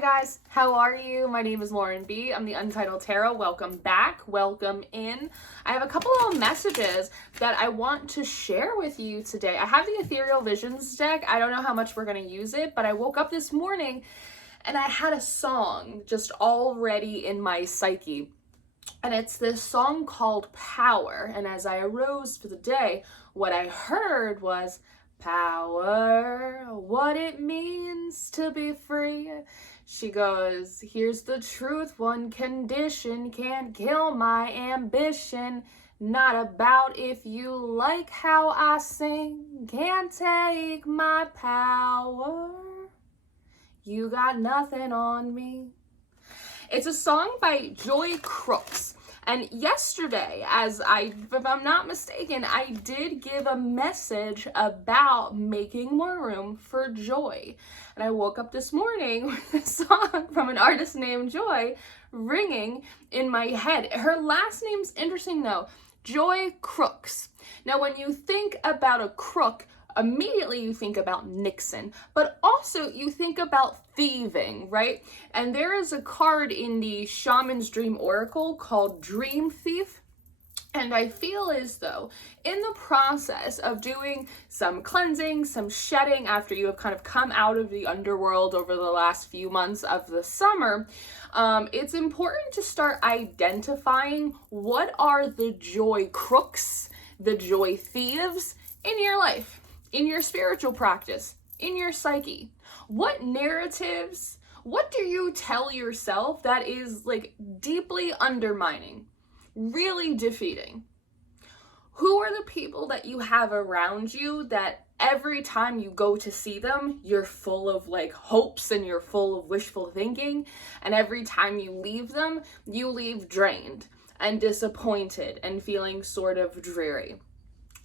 guys, how are you? My name is Lauren B. I'm the Untitled Tarot. Welcome back. Welcome in. I have a couple of messages that I want to share with you today. I have the Ethereal Visions deck. I don't know how much we're going to use it, but I woke up this morning and I had a song just already in my psyche. And it's this song called Power. And as I arose for the day, what I heard was power, what it means to be free. She goes, here's the truth, one condition can't kill my ambition. Not about if you like how I sing, can't take my power. You got nothing on me. It's a song by Joy Crooks. And yesterday, if I'm not mistaken, I did give a message about making more room for joy. And I woke up this morning with a song from an artist named Joy ringing in my head. Her last name's interesting though, Joy Crooks. Now, when you think about a crook, immediately you think about Nixon, but also you think about thieving, right? And there is a card in the Shaman's Dream Oracle called Dream Thief. And I feel as though in the process of doing some cleansing, some shedding after you have kind of come out of the underworld over the last few months of the summer, it's important to start identifying what are the joy crooks, the joy thieves in your life, in your spiritual practice, in your psyche. What narratives, what do you tell yourself that is like deeply undermining, really defeating? Who are the people that you have around you that every time you go to see them, you're full of like hopes and you're full of wishful thinking, and every time you leave them, you leave drained and disappointed and feeling sort of dreary?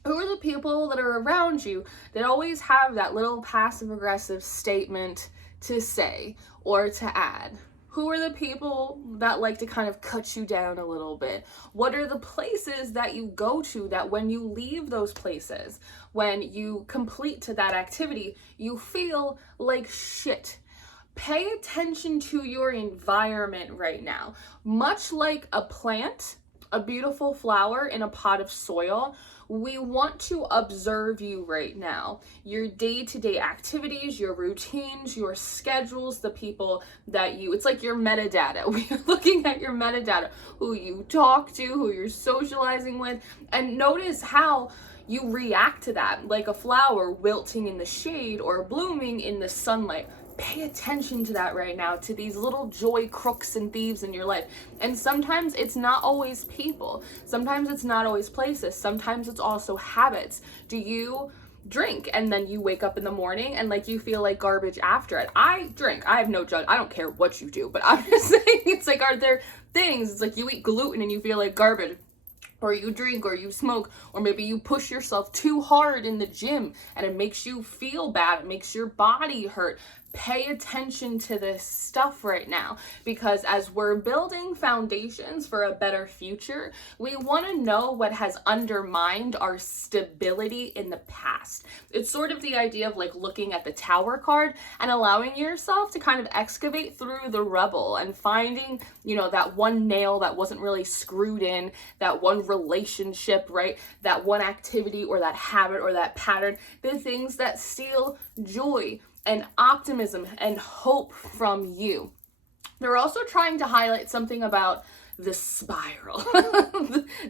Who are the people that are around you that always have that little passive-aggressive statement to say or to add? Who are the people that like to kind of cut you down a little bit? What are the places that you go to that when you leave those places, when you complete to that activity, you feel like shit? Pay attention to your environment right now. Much like a plant, a beautiful flower in a pot of soil, we want to observe you right now. Your day-to-day activities, your routines, your schedules, the people that it's like your metadata. We're looking at your metadata, who you talk to, who you're socializing with, and notice how you react to that, like a flower wilting in the shade or blooming in the sunlight. Pay attention to that right now, to these little joy crooks and thieves in your life. And sometimes it's not always people. Sometimes it's not always places. Sometimes it's also habits. Do you drink and then you wake up in the morning and like you feel like garbage after it? I drink. I have no judge. I don't care what you do, but I'm just saying, it's like, are there things, it's like you eat gluten and you feel like garbage, or you drink, or you smoke, or maybe you push yourself too hard in the gym and it makes you feel bad, it makes your body hurt. Pay attention to this stuff right now, because as we're building foundations for a better future, we want to know what has undermined our stability in the past. It's sort of the idea of like looking at the Tower card and allowing yourself to kind of excavate through the rubble and finding, that one nail that wasn't really screwed in, that one relationship, right? That one activity or that habit or that pattern, the things that steal joy and optimism and hope from you. They're also trying to highlight something about the spiral.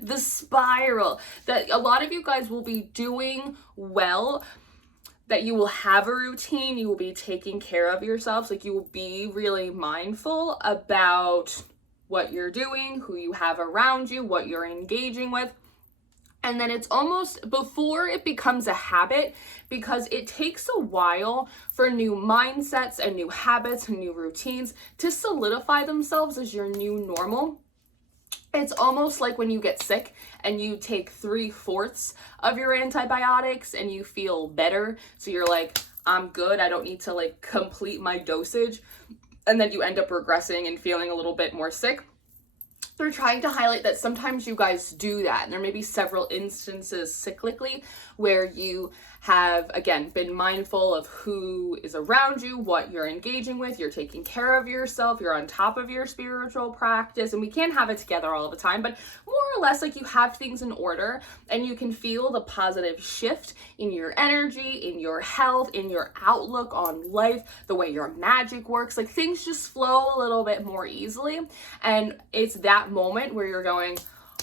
the spiral that a lot of you guys will be doing well, that you will have a routine, you will be taking care of yourselves, like you will be really mindful about what you're doing, who you have around you, what you're engaging with. And then it's almost before it becomes a habit, because it takes a while for new mindsets and new habits and new routines to solidify themselves as your new normal. It's almost like when you get sick and you take 3/4 of your antibiotics and you feel better. So you're like, I'm good. I don't need to like complete my dosage. And then you end up regressing and feeling a little bit more sick. they're trying to highlight that sometimes you guys do that. And there may be several instances cyclically where you have, again, been mindful of who is around you, what you're engaging with, you're taking care of yourself, you're on top of your spiritual practice. And we can't have it together all the time, but more or less like you have things in order and you can feel the positive shift in your energy, in your health, in your outlook on life, the way your magic works. Like things just flow a little bit more easily. And it's that moment where you're going,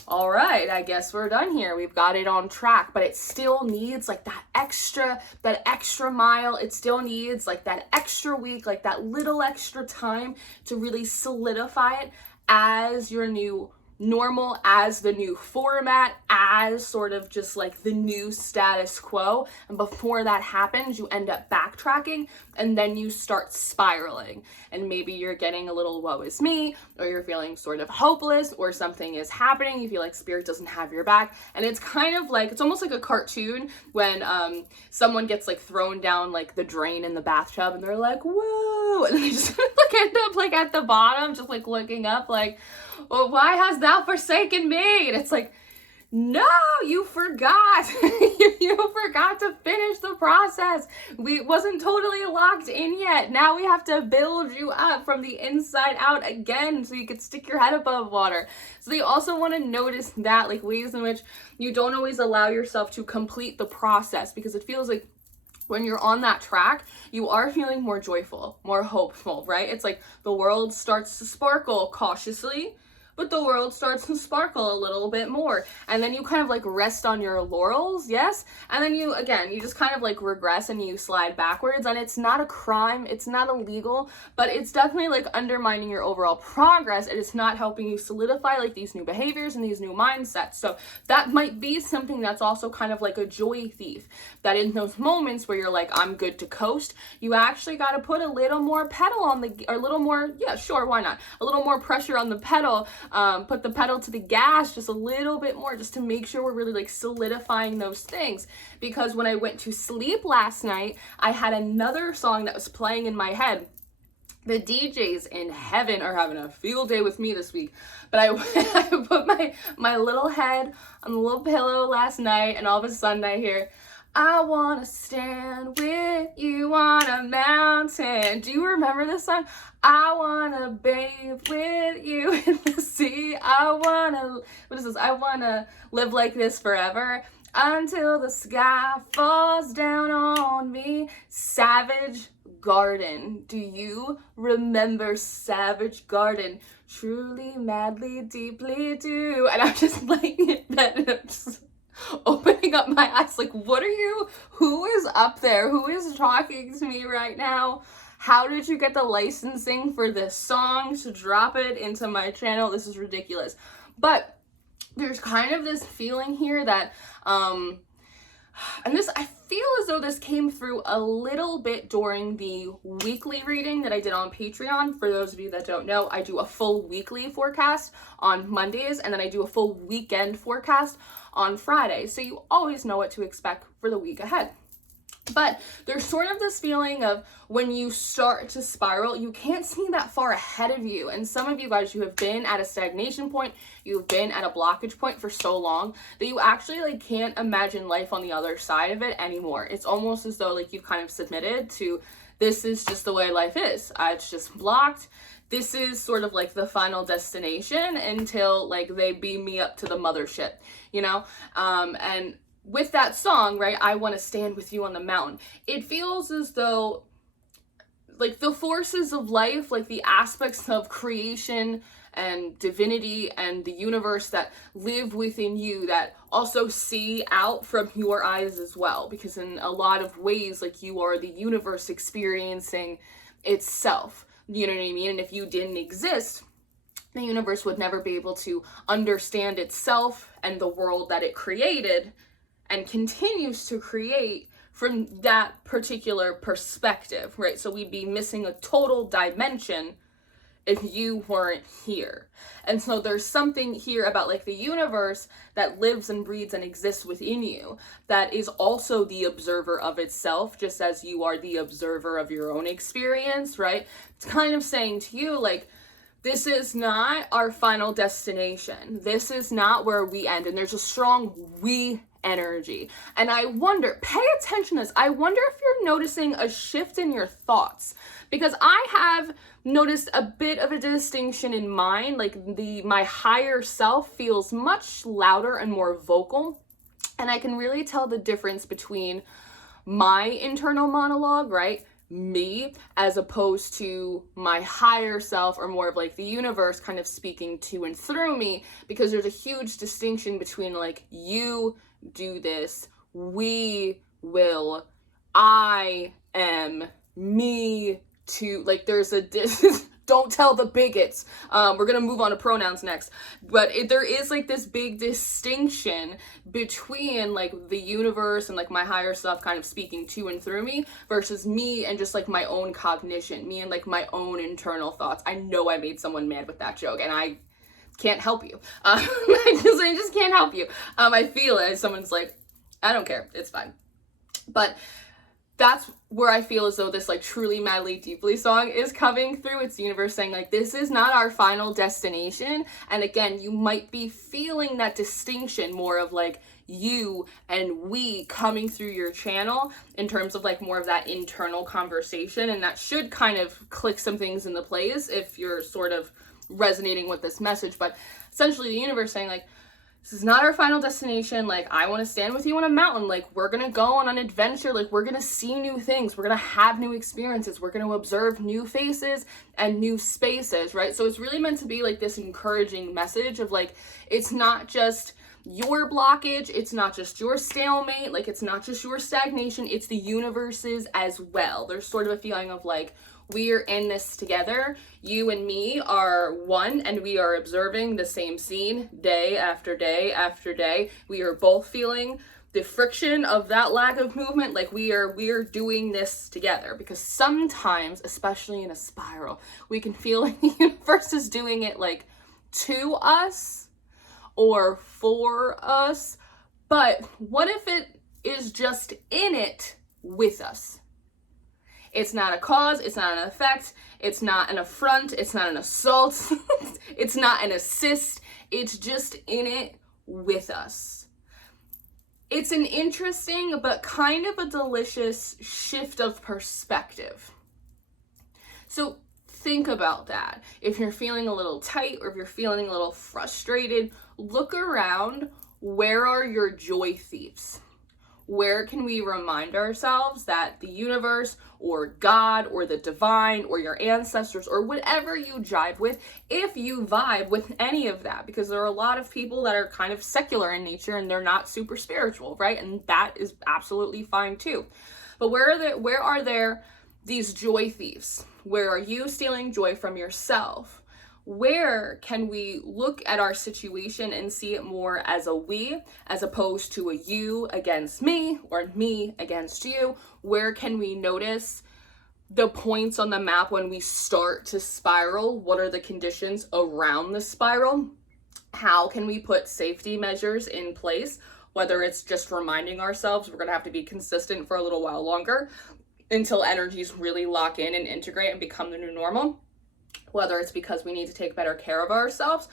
all right, I guess we're done here. We've got it on track, but it still needs like that extra mile. It still needs like that extra week, like that little extra time to really solidify it as your new normal, as the new format, as sort of just like the new status quo. And before that happens, you end up backtracking and then you start spiraling. And maybe you're getting a little woe is me, or you're feeling sort of hopeless, or something is happening. You feel like spirit doesn't have your back. And it's kind of like, it's almost like a cartoon when someone gets like thrown down like the drain in the bathtub and they're like, whoa. And they just like end up like at the bottom, just like looking up like, well, why hast thou forsaken me? And it's like, no, you forgot. You forgot to finish the process. We wasn't totally locked in yet. Now we have to build you up from the inside out again so you could stick your head above water. So they also want to notice that, like ways in which you don't always allow yourself to complete the process, because it feels like when you're on that track, you are feeling more joyful, more hopeful, right? It's like the world starts to sparkle cautiously, but the world starts to sparkle a little bit more. And then you kind of like rest on your laurels, yes? And then you just kind of like regress and you slide backwards. And it's not a crime, it's not illegal, but it's definitely like undermining your overall progress. And it's not helping you solidify like these new behaviors and these new mindsets. So that might be something that's also kind of like a joy thief. That in those moments where you're like, I'm good to coast, you actually got to put a little more pedal on the, or a little more, yeah, sure, why not? A little more pressure on the pedal. Put the pedal to the gas just a little bit more, just to make sure we're really like solidifying those things. Because when I went to sleep last night, I had another song that was playing in my head. The DJs in heaven are having a field day with me this week. But I put my little head on the little pillow last night, and all of a sudden I hear, I wanna stand with you on a mountain. Do you remember this song? I wanna bathe with you in the sea. What is this? I wanna live like this forever until the sky falls down on me. Savage Garden. Do you remember Savage Garden? Truly, madly, deeply do. And I'm just laying in bed and I'm just opening up my eyes like, who is up there? Who is talking to me right now? How did you get the licensing for this song to drop it into my channel? This is ridiculous. But there's kind of this feeling here that, and this, I feel as though this came through a little bit during the weekly reading that I did on Patreon. For those of you that don't know, I do a full weekly forecast on Mondays, and then I do a full weekend forecast on Friday. So you always know what to expect for the week ahead. But there's sort of this feeling of when you start to spiral, you can't see that far ahead of you. And some of you guys, you have been at a stagnation point, you've been at a blockage point for so long that you actually like can't imagine life on the other side of it anymore. It's almost as though like you've kind of submitted to, this is just the way life is. It's just blocked. This is sort of like the final destination until like they beam me up to the mothership, you know? And with that song, right, I want to stand with you on the mountain. It feels as though like the forces of life, like the aspects of creation and divinity and the universe that live within you, that also see out from your eyes as well. Because in a lot of ways, like you are the universe experiencing itself. You know what I mean? And if you didn't exist, the universe would never be able to understand itself and the world that it created and continues to create from that particular perspective, right? So we'd be missing a total dimension if you weren't here. And so there's something here about like the universe that lives and breathes and exists within you that is also the observer of itself, just as you are the observer of your own experience, right? It's kind of saying to you like, This is not our final destination. This is not where we end. And there's a strong we energy. And I wonder, pay attention to this. I wonder if you're noticing a shift in your thoughts, because I have noticed a bit of a distinction in mine. Like my higher self feels much louder and more vocal. And I can really tell the difference between my internal monologue, right? Me, as opposed to my higher self, or more of like the universe kind of speaking to and through me, because there's a huge distinction between like, you do this, we will, I am, me too. Like there's a don't tell the bigots. We're gonna move on to pronouns next, but there is like this big distinction between like the universe and like my higher self kind of speaking to and through me, versus me and just like my own cognition, me and like my own internal thoughts. I know I made someone mad with that joke, and I can't help you. I just can't help you. I feel it. Someone's like, I don't care, it's fine. But that's where I feel as though this like truly madly deeply song is coming through. It's the universe saying like, this is not our final destination. And again, you might be feeling that distinction more of like you and we coming through your channel in terms of like more of that internal conversation. And that should kind of click some things into place if you're sort of resonating with this message. But essentially the universe saying like, this is not our final destination. Like, I want to stand with you on a mountain. Like, we're going to go on an adventure. Like, we're going to see new things. We're going to have new experiences. We're going to observe new faces and new spaces, right? So it's really meant to be like this encouraging message of like, it's not just your blockage. It's not just your stalemate. Like, it's not just your stagnation. It's the universe's as well. There's sort of a feeling of like, we are in this together. You and me are one, and we are observing the same scene day after day after day. We are both feeling the friction of that lack of movement. Like we are doing this together, because sometimes, especially in a spiral, we can feel like the universe is doing it like to us or for us. But what if it is just in it with us? It's not a cause, it's not an effect, it's not an affront, it's not an assault, it's not an assist, it's just in it with us. It's an interesting but kind of a delicious shift of perspective. So think about that. If you're feeling a little tight, or if you're feeling a little frustrated, look around. Where are your joy thieves? Where can we remind ourselves that the universe or God or the divine or your ancestors or whatever you jive with, if you vibe with any of that, because there are a lot of people that are kind of secular in nature and they're not super spiritual, right? And that is absolutely fine too. But where are there these joy thieves? Where are you stealing joy from yourself? Where can we look at our situation and see it more as a we, as opposed to a you against me or me against you? Where can we notice the points on the map when we start to spiral? What are the conditions around the spiral? How can we put safety measures in place? Whether it's just reminding ourselves we're gonna have to be consistent for a little while longer until energies really lock in and integrate and become the new normal. Whether it's because we need to take better care of ourselves,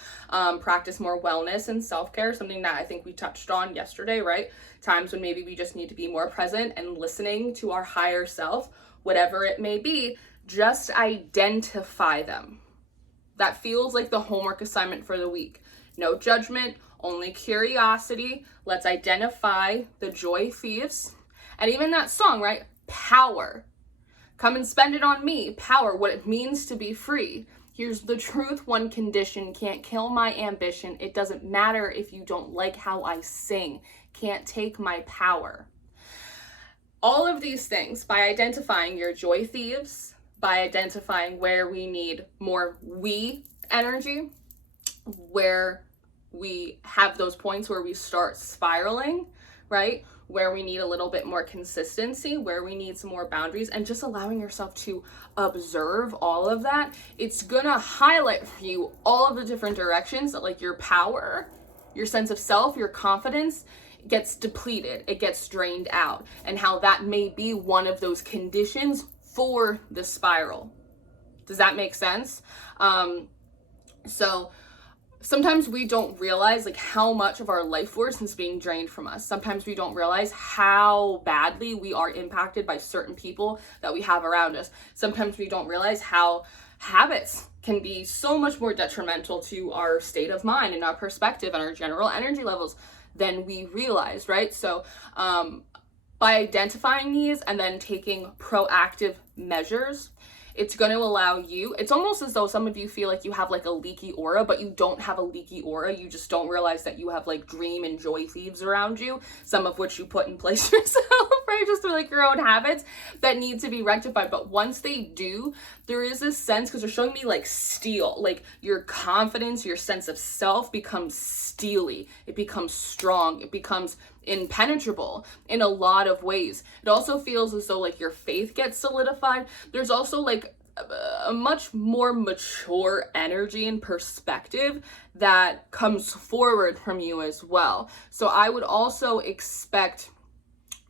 practice more wellness and self-care, something that I think we touched on yesterday, right? Times when maybe we just need to be more present and listening to our higher self, whatever it may be, just identify them. That feels like the homework assignment for the week. No judgment, only curiosity. Let's identify the joy thieves. And even that song, right? Power. Come and spend it on me. Power, what it means to be free. Here's the truth. One condition can't kill my ambition. It doesn't matter if you don't like how I sing. Can't take my power. All of these things, by identifying your joy thieves, by identifying where we need more we energy, where we have those points where we start spiraling, right? Where we need a little bit more consistency, where we need some more boundaries, and just allowing yourself to observe all of that, it's gonna highlight for you all of the different directions that like your power, your sense of self, your confidence gets depleted, it gets drained out, and how that may be one of those conditions for the spiral. Does that make sense? So sometimes we don't realize like how much of our life force is being drained from us. Sometimes we don't realize how badly we are impacted by certain people that we have around us. Sometimes we don't realize how habits can be so much more detrimental to our state of mind and our perspective and our general energy levels than we realize, right? So by identifying these and then taking proactive measures, it's going to allow you, it's almost as though some of you feel like you have like a leaky aura, but you don't have a leaky aura. You just don't realize that you have like dream and joy thieves around you, some of which you put in place yourself, right? Just through like your own habits that need to be rectified. But once they do, there is this sense, because they're showing me like steel, like your confidence, your sense of self becomes steely. It becomes strong. It becomes impenetrable in a lot of ways. It also feels as though like your faith gets solidified. There's also like a much more mature energy and perspective that comes forward from you as well. So I would also expect,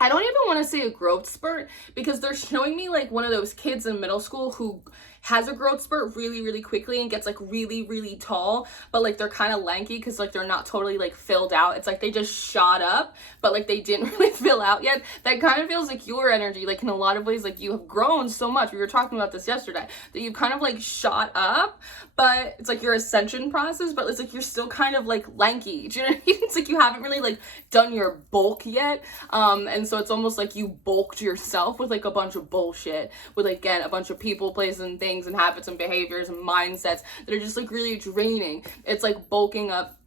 I don't even want to say a growth spurt, because they're showing me like one of those kids in middle school who has a growth spurt really, really quickly and gets like really, really tall, but like they're kind of lanky because like they're not totally like filled out. It's like they just shot up, but like they didn't really fill out yet. That kind of feels like your energy, like in a lot of ways, like you have grown so much. We were talking about this yesterday, that you've kind of like shot up, but it's like your ascension process, but it's like you're still kind of like lanky. Do you know what I mean? It's like you haven't really like done your bulk yet. And so it's almost like you bulked yourself with like a bunch of bullshit, with like, again, a bunch of people, places, and things and habits and behaviors and mindsets that are just like really draining. It's like bulking up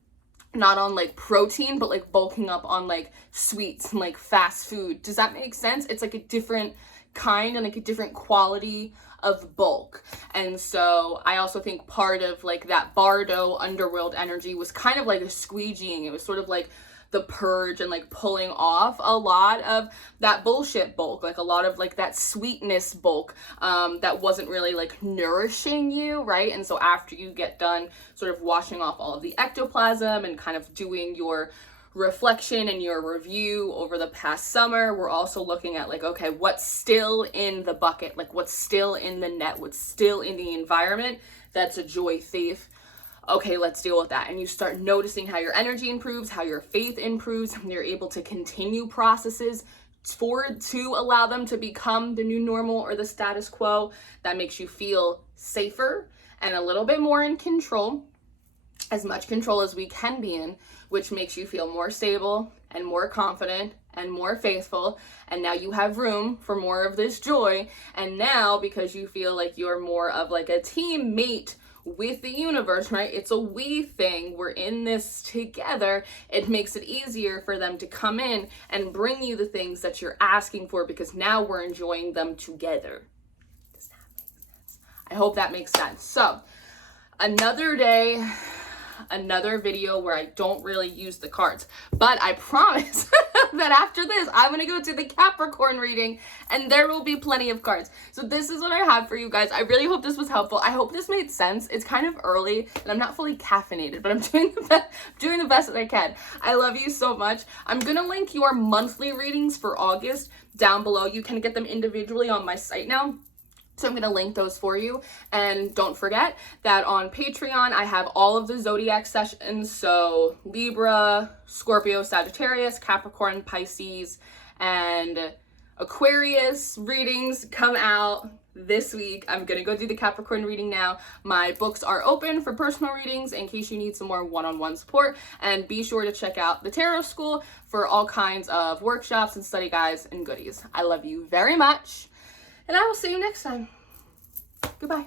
not on like protein, but like bulking up on like sweets and like fast food. Does that make sense? It's like a different kind and like a different quality of bulk. And so I also think part of like that Bardo underworld energy was kind of like a squeegeeing. It was sort of like the purge and like pulling off a lot of that bullshit bulk, like a lot of like that sweetness bulk that wasn't really like nourishing you, right? And so after you get done sort of washing off all of the ectoplasm and kind of doing your reflection and your review over the past summer, we're also looking at like, okay, what's still in the bucket, like what's still in the net, what's still in the environment that's a joy thief. Okay, let's deal with that. And you start noticing how your energy improves, how your faith improves, and you're able to continue processes to allow them to become the new normal or the status quo. That makes you feel safer and a little bit more in control, as much control as we can be in, which makes you feel more stable and more confident and more faithful. And now you have room for more of this joy. And now, because you feel like you're more of like a teammate with the universe, right? It's a we thing. We're in this together. It makes it easier for them to come in and bring you the things that you're asking for, because now we're enjoying them together. Does that make sense? I hope that makes sense. So another day, another video where I don't really use the cards, but I promise that after this, I'm going to go to the Capricorn reading and there will be plenty of cards. So this is what I have for you guys. I really hope this was helpful. I hope this made sense. It's kind of early and I'm not fully caffeinated, but I'm doing the best that I can. I love you so much. I'm going to link your monthly readings for August down below. You can get them individually on my site now. So I'm going to link those for you. And don't forget that on Patreon, I have all of the zodiac sessions. So Libra, Scorpio, Sagittarius, Capricorn, Pisces, and Aquarius readings come out this week. I'm going to go do the Capricorn reading now. My books are open for personal readings in case you need some more one-on-one support. And be sure to check out the Tarot School for all kinds of workshops and study guides and goodies. I love you very much. And I will see you next time. Goodbye.